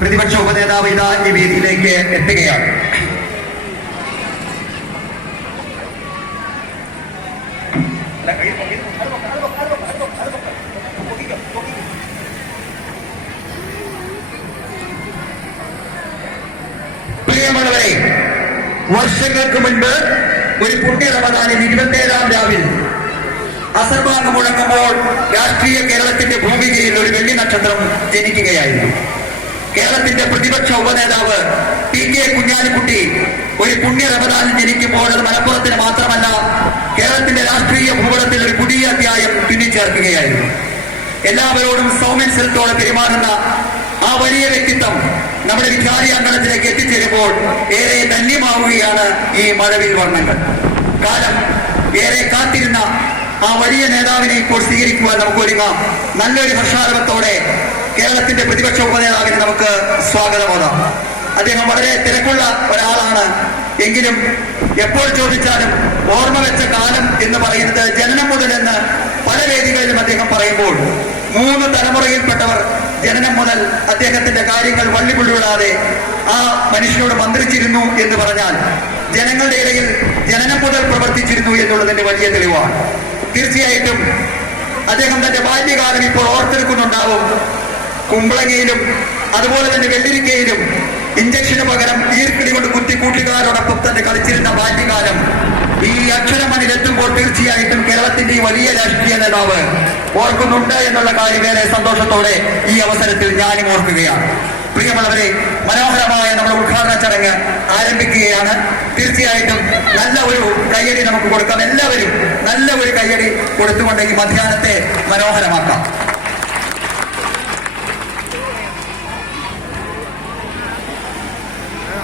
പ്രതിപക്ഷ ഉപനേതാവ് ഇതാ ഈ വേദിയിലേക്ക് എത്തുകയാണ്. പ്രിയമുള്ളവരെ വർഷങ്ങൾക്ക് മുൻപ് ഒരു പുണ്യ റമദാനിൽ ഇരുപത്തേഴാം രാവിൽ അസർബാങ്ക് മുഴങ്ങുമ്പോൾ രാഷ്ട്രീയ കേരളത്തിന്റെ ഭൂമികയിൽ ഒരു വെള്ളി നക്ഷത്രം ജനിക്കുകയായിരുന്നു. കേരളത്തിന്റെ പ്രതിപക്ഷ ഉപനേതാവ് പി കെ കുഞ്ഞാലിക്കുട്ടി ഒരു പുണ്യ റമദാനിൽ ജനിക്കുമ്പോൾ അത് മലപ്പുറത്തിന് മാത്രമല്ല കേരളത്തിന്റെ രാഷ്ട്രീയ ഭൂപടത്തിൽ ഒരു പുതിയ അധ്യായം തുന്നിച്ചേർക്കുകയായിരുന്നു എല്ലാവരോടും സൗമ്യസ്വരത്തോടെ പെരുമാറുന്ന ആ വലിയ വ്യക്തിത്വം നമ്മുടെ വിചാരി അങ്കണത്തിലേക്ക് എത്തിച്ചേരുമ്പോൾ ഏറെ ധന്യമാവുകയാണ് ഈ മഴവിൽ വർണങ്ങൾ. കാലം ഏറെ കാത്തിരുന്ന ആ വലിയ നേതാവിനെ ഇപ്പോൾ സ്വീകരിക്കുവാൻ നമുക്ക് ഒരുങ്ങാം. നല്ലൊരു ഹർഷാരവത്തോടെ കേരളത്തിന്റെ പ്രതിപക്ഷ ഉപനേതാവിന് നമുക്ക് സ്വാഗതബോധം. അദ്ദേഹം വളരെ തിരക്കുള്ള ഒരാളാണ്. എങ്കിലും എപ്പോൾ ചോദിച്ചാലും ഓർമ്മ വെച്ച കാലം എന്ന് പറയുന്നത് ജനനം മുതൽ എന്ന് പല വേദികളിലും അദ്ദേഹം പറയുമ്പോൾ മൂന്ന് തലമുറയിൽപ്പെട്ടവർ ജനനം മുതൽ അദ്ദേഹത്തിന്റെ കാര്യങ്ങൾ വള്ളിപുള്ളിവിടാതെ ആ മനുഷ്യനോട് മന്ത്രിച്ചിരുന്നു എന്ന് പറഞ്ഞാൽ ജനങ്ങളുടെ ഇടയിൽ ജനനം മുതൽ പ്രവർത്തിച്ചിരുന്നു എന്നുള്ളതിന്റെ വലിയ തെളിവാണ്. തീർച്ചയായിട്ടും അദ്ദേഹം തന്റെ ബാല്യകാലം ഇപ്പോൾ ഓർത്തെടുക്കുന്നുണ്ടാവും. കുമ്പളങ്ങയിലും അതുപോലെ തന്നെ വെള്ളിരിക്കയിലും ഇഞ്ചക്ഷന് പകരം ഈർക്കിളി കൊണ്ട് കുത്തി കൂട്ടുകാരോടൊപ്പം തന്നെ കളിച്ചിരുന്ന ബാല്യകാലം. ഈ അക്ഷരമണിലെത്തുമ്പോൾ തീർച്ചയായിട്ടും കേരളത്തിന്റെ ഈ വലിയ രാഷ്ട്രീയ നേതാവ് ഓർക്കുന്നുണ്ട് എന്നുള്ള കാര്യമേറെ സന്തോഷത്തോടെ ഈ അവസരത്തിൽ ഞാനും ഓർക്കുകയാണ്. പ്രിയമുള്ളവരെ മനോഹരമായ നമ്മുടെ ഉദ്ഘാടന ചടങ്ങ് ആരംഭിക്കുകയാണ്. തീർച്ചയായിട്ടും നല്ല ഒരു കയ്യടി നമുക്ക് കൊടുക്കാം. എല്ലാവരും നല്ല ഒരു കയ്യടി കൊടുത്തുകൊണ്ട് ഈ മധ്യാഹ്നത്തെ മനോഹരമാക്കാം.